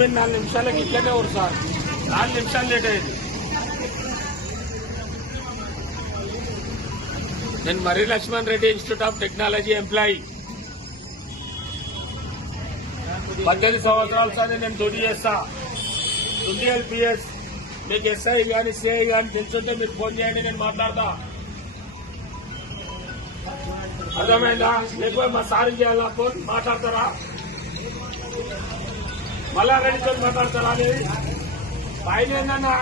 4 నిమిషాలకి ఇట్లనే సార్ 4 నిమిషాలు లేట్ అయింది. నేను Marri Laxman Reddy institute of technology employee. 18 సంవత్సరాల సార్ నేను డ్యూటీ చేస్తా. Duty LPS. మీకు ఎస్ఐ కానీ సిఐ కానీ తెలుసుంటే మీరు ఫోన్ చేయండి, నేను మాట్లాడతా. అర్థమైందా? లేకపోతే మా సార్ చేయాలా ఫోన్ మాట్లాడతారా? మళ్ళా రెడీతో మాట్లాడతారా? అనేది పైన ఏందన్నా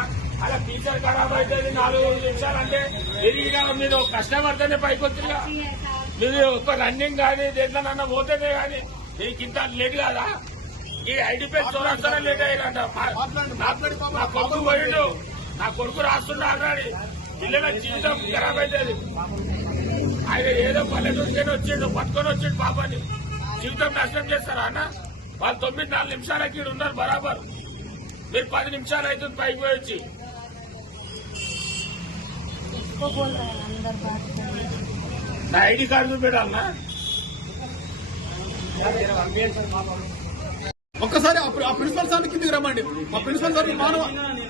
అలా టీచర్ ఖరాబ్ అవుతుంది 4 నిమిషాలు అంటే ఎదిగినా మీరు కష్టపడితేనే పైకి వచ్చిందిగా. మీరు ఒక రన్నింగ్ కానీ దేంట్లోనన్నా పోతేనే కానీ మీకు ఇంత లేట్ కాదా? ఈ ఐడి పేరు చూడాల్సిన లేట్ అయ్యారంట. నా కొడుకు పోయిండు, నా కొడుకు రాస్తుండే ఆల్రెడీ. పిల్లల జీవితం ఖరాబ్ అవుతుంది. ఆయన ఏదో పల్లెటూరుకైనా వచ్చిండు, పట్టుకొని వచ్చిండు పాపని. జీవితం నాశనం చేస్తారా అన్న? వాళ్ళు 9-4 నిమిషాలకి ఉన్నారు బరాబర్. మీరు 10 నిమిషాలు అవుతుంది పైకి పోయి వచ్చి. నా ఐడి కార్డు చూపెట్టాలన్నా? ఒక్కసారి ఆ ప్రిన్సిపల్ సార్ కిందికి రమ్మండి. ఆ ప్రిన్సిపల్ సార్ మానవ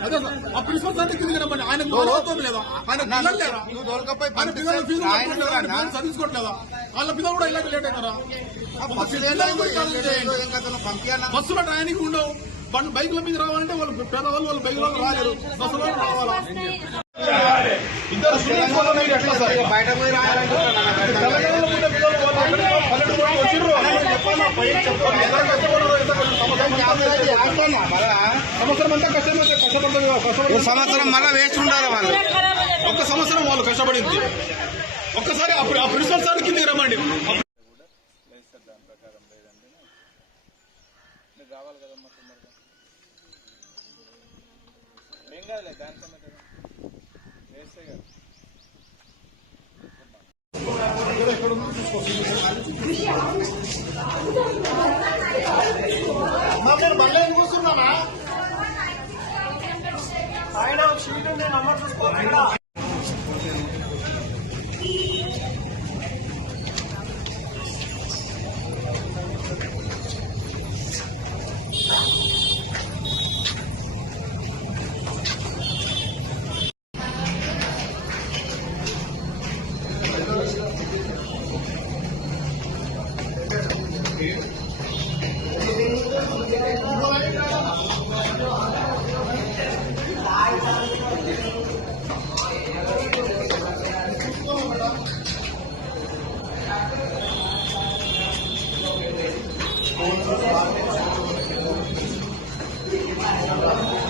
అదే సార్ ఆ ప్రిన్సిపల్ సార్ కిందికి రమ్మండి. ఆయన మానవత్వం లేదా? ఆయన పిల్లలు లేరా? ఆయన పిల్లలు ఫీజు చదివించుకోవట్లేదా? వాళ్ళ పిల్లలు కూడా ఇలాంటి లేట్ అవుతారా? బస్సులో టయానికి ఉండవు. బైకుల మీద రావాలంటే వాళ్ళు పేదవాళ్ళు వాళ్ళ బైకులో రాలేరు, బస్సులో రావాలా? ఇద్దరు ఎట్లా సార్ బయట పోయి సంవత్సరం మళ్ళా వేస్ట్ ఉండాలి వాళ్ళు. ఒక్క సంవత్సరం వాళ్ళు కష్టపడింది. ఒక్కసారి ఆ ప్రిన్సిపల్ సార్ కింద రమ్మండి. రావాలి కదమ్మా తొందరగా. ఏం కాదులే దానికన్నా కదా వేస్తే కదా. నేను బండ్లో కూర్చున్నానా? ఆయన షీట్ నంబర్ చూసుకో.